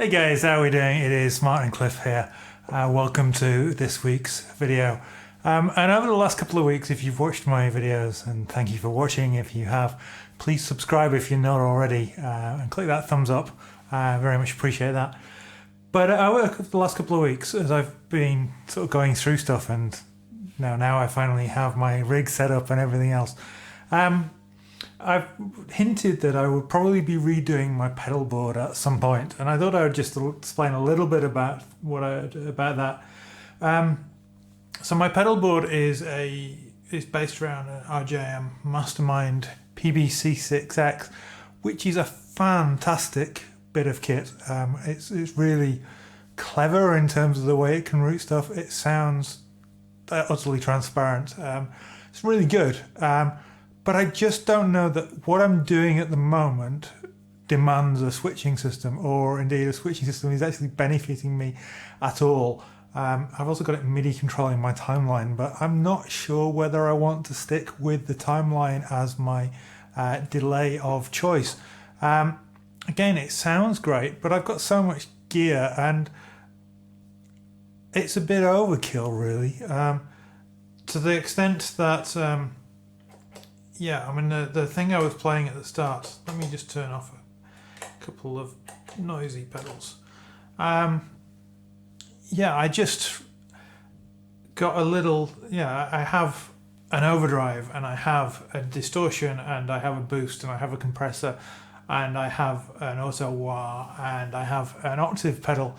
Hey guys, how are we doing? It is Martin and Cliffe here. Welcome to this week's video. And over the last couple of weeks, if you've watched my videos, and thank you for watching if you have, please subscribe if you're not already, and click that thumbs up. Very much appreciate that. But over the last couple of weeks, as I've been sort of going through stuff, and now I finally have my rig set up and everything else, I've hinted that I would probably be redoing my pedal board at some point, and I thought I would just explain a little bit about that. So my pedal board is based around an RJM Mastermind PBC 6X, which is a fantastic bit of kit. It's really clever in terms of the way it can route stuff. It sounds utterly transparent. It's really good. But I just don't know that what I'm doing at the moment demands a switching system, or indeed a switching system is actually benefiting me at all. I've also got it MIDI controlling my timeline, but I'm not sure whether I want to stick with the timeline as my delay of choice. Again, it sounds great, but I've got so much gear and it's a bit overkill, really, to the extent that the thing I was playing at the start, let me just turn off a couple of noisy pedals. I just got a little, I have an overdrive and I have a distortion and I have a boost and I have a compressor and I have an auto wah and I have an octave pedal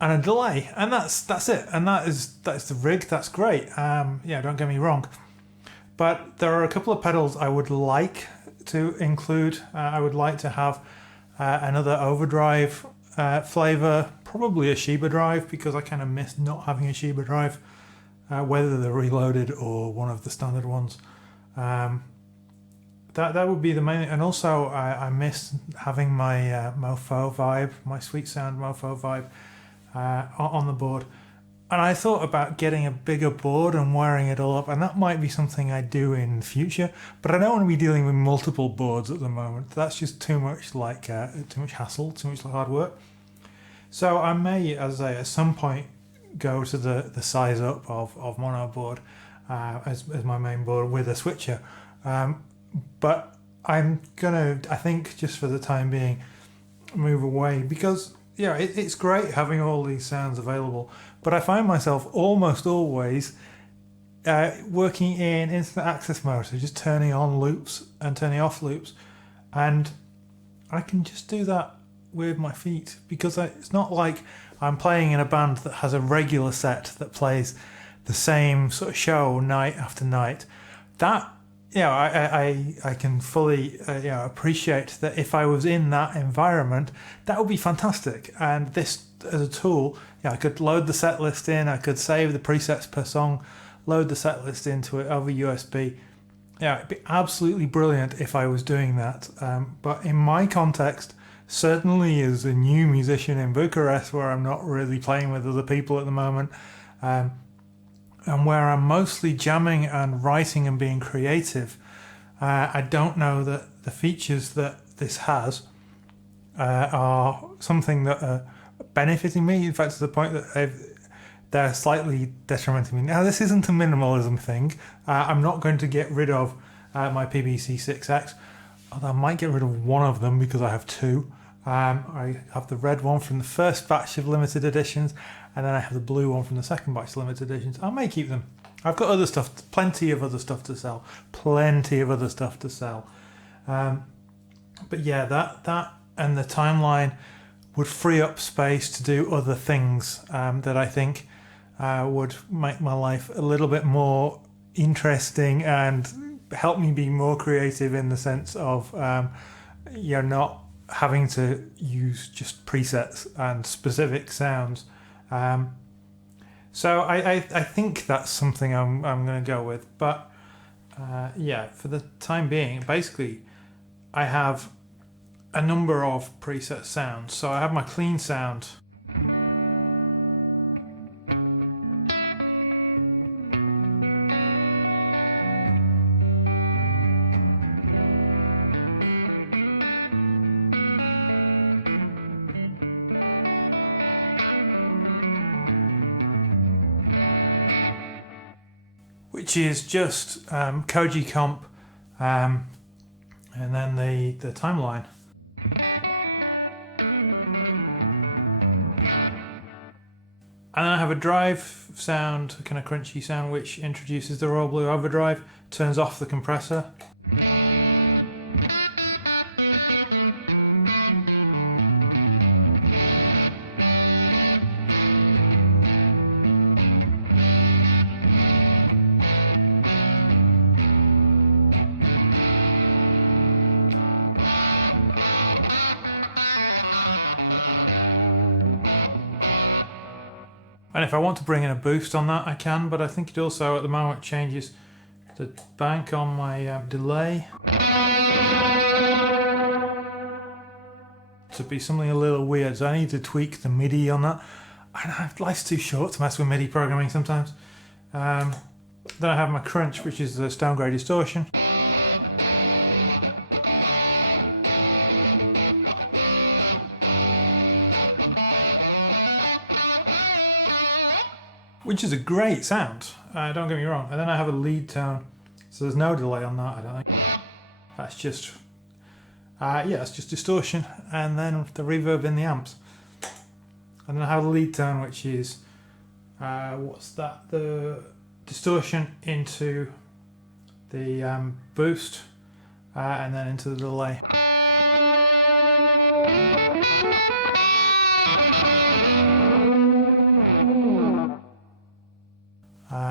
and a delay, and that's it, and that's the rig. That's great. Don't get me wrong. But there are a couple of pedals I would like to include. I would like to have another overdrive flavor, probably a Sheba drive, because I kind of miss not having a Sheba drive, whether they're reloaded or one of the standard ones. That would be the main. And also, I miss having my Mofo vibe, my Sweet Sound Mofo vibe on the board. And I thought about getting a bigger board and wiring it all up, and that might be something I do in the future, but I don't want to be dealing with multiple boards at the moment. That's just too much too much hassle, too much hard work. So I may, as I say, at some point go to the size up of mono board as my main board with a switcher. But I'm gonna, I think, just for the time being, move away, because it's great having all these sounds available, but I find myself almost always working in instant access mode, so just turning on loops and turning off loops, and I can just do that with my feet, because it's not like I'm playing in a band that has a regular set that plays the same sort of show night after night. That I can fully appreciate that. If I was in that environment, that would be fantastic. And this as a tool, I could load the set list in, I could save the presets per song, load the set list into it over USB. It'd be absolutely brilliant if I was doing that. But in my context, certainly as a new musician in Bucharest, where I'm not really playing with other people at the moment, and where I'm mostly jamming and writing and being creative, I don't know that the features that this has are something that are benefiting me. In fact, to the point that they're slightly detrimenting me. Now, this isn't a minimalism thing. I'm not going to get rid of my PBC 6X, although I might get rid of one of them because I have two. I have the red one from the first batch of limited editions, and then I have the blue one from the second batch of limited editions. I may keep them. I've got other stuff, plenty of other stuff to sell. But that and the timeline would free up space to do other things that I think would make my life a little bit more interesting and help me be more creative, in the sense of not having to use just presets and specific sounds. So I think that's something I'm going to go with. But for the time being, basically, I have a number of preset sounds. So I have my clean sound. which is just Koji comp and then the timeline. And then I have a drive sound, a kind of crunchy sound, which introduces the Royal Blue Overdrive, turns off the compressor. And if I want to bring in a boost on that, I can, but I think it also at the moment changes the bank on my delay to be something a little weird, so I need to tweak the MIDI on that. And life's too short to mess with MIDI programming sometimes. Then I have my crunch, which is the downgrade distortion. Which is a great sound, don't get me wrong. And then I have a lead tone, so there's no delay on that, I don't think. That's just, it's just distortion, and then the reverb in the amps. And then I have a lead tone, which is, what's that? The distortion into the boost, and then into the delay.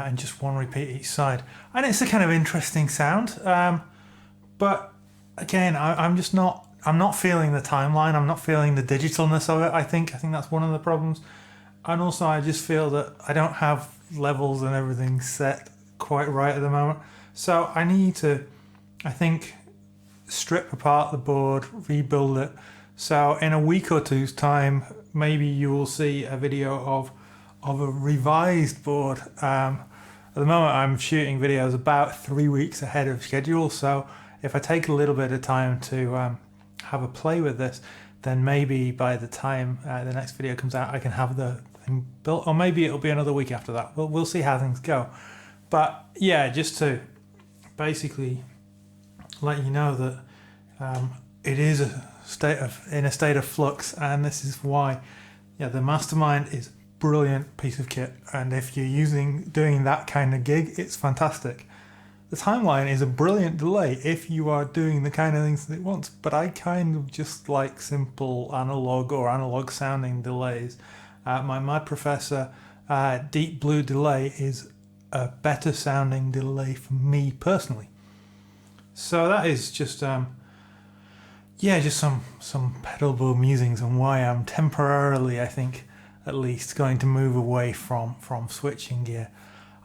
And just one repeat each side, and it's a kind of interesting sound, but again, I'm not feeling the timeline, I'm not feeling the digitalness of it. I think that's one of the problems, and also I just feel that I don't have levels and everything set quite right at the moment, so I need to, I think, strip apart the board, rebuild it, so in a week or two's time maybe you will see a video of a revised board. At the moment I'm shooting videos about 3 weeks ahead of schedule, so if I take a little bit of time to have a play with this, then maybe by the time the next video comes out I can have the thing built, or maybe it'll be another week after that. We'll see how things go. But yeah, just to basically let you know that it is in a state of flux, and this is why. Yeah, the Mastermind is brilliant piece of kit, and if you're doing that kind of gig, it's fantastic. The timeline is a brilliant delay if you are doing the kind of things that it wants, but I kind of just like simple analog or analog sounding delays. My Mad Professor Deep Blue delay is a better sounding delay for me personally. So that is just just some pedalboard musings on why I'm temporarily, I think, at least going to move away from switching gear.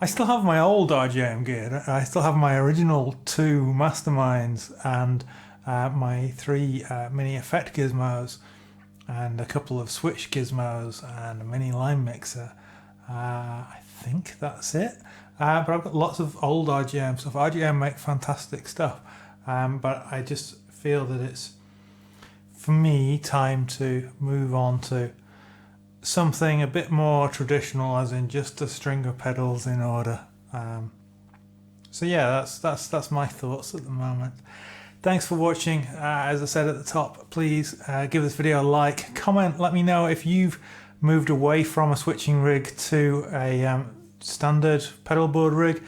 I still have my old RJM gear. I still have my original 2 Masterminds and my 3 mini effect gizmos and a couple of switch gizmos and a mini line mixer. I think that's it. But I've got lots of old RJM stuff. RJM make fantastic stuff, but I just feel that it's, for me, time to move on to something a bit more traditional, as in just a string of pedals in order. So yeah, that's my thoughts at the moment. Thanks for watching. As I said at the top, please give this video a like, comment, let me know if you've moved away from a switching rig to a standard pedalboard rig.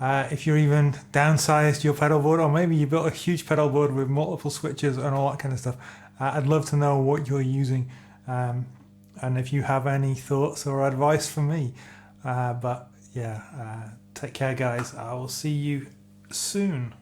If you're even downsized your pedalboard, or maybe you built a huge pedalboard with multiple switches and all that kind of stuff. I'd love to know what you're using. And if you have any thoughts or advice for me. But yeah, take care guys. I will see you soon.